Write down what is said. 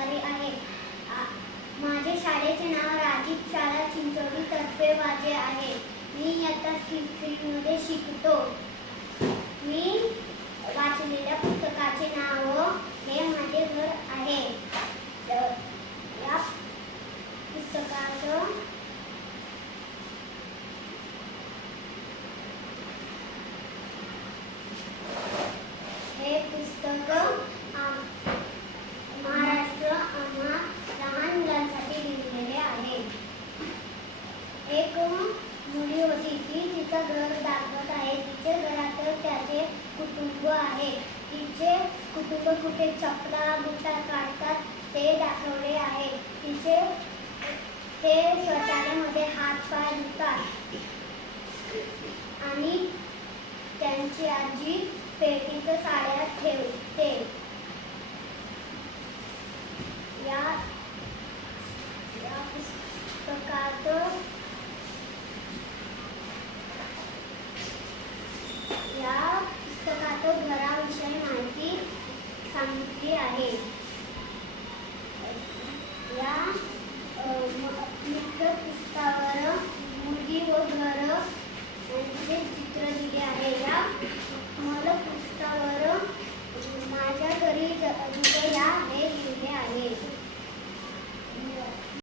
शेजारी आहे. माझे शाळेचे नाव राजीव शाळा चिंचोली तर्फे वाजे आहे. मी इयत्ता 3 मध्ये शिकतो. मी वाचलेल्या पुस्तकाचे नाव हे माझे घर आहे. या पुस्तकाचं हे पुस्तक महाराष्ट्र आम्हा लहान मुलांसाठी लिहिलेले आहे. एक मुली होती, ती तिचं घर दाखवत आहे. तिचे घरात त्याचे कुटुंब आहे. तिचे कुटुंब कुठे चपला बुटा काढतात ते दाखवले आहे. ते शौचालयामध्ये हात पाय धुतात आणि त्यांची आजी पेटीत साड्या ठेवते. या पुस्तकात घराविषयी माहिती सांगितली आहे. या मुख्य पुस्तकावर मुलगी व घर यांचे